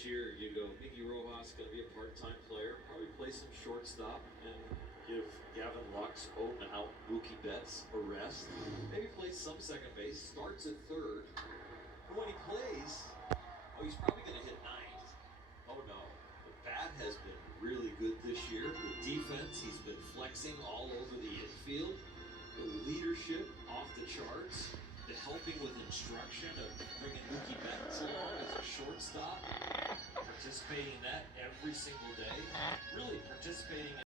this year, you go, Mickey Rojas going to be a part-time player, probably play some shortstop and give Gavin Lux, out Mookie Betts a rest. Maybe play some second base, starts at third. And when he plays, he's probably going to hit ninth. Oh no, the bat has been really good this year. The defense, he's been flexing all over the infield. The leadership off the charts. The helping with instruction of bringing Mookie Betts along as a shortstop. Participating in that every single day. Really participating in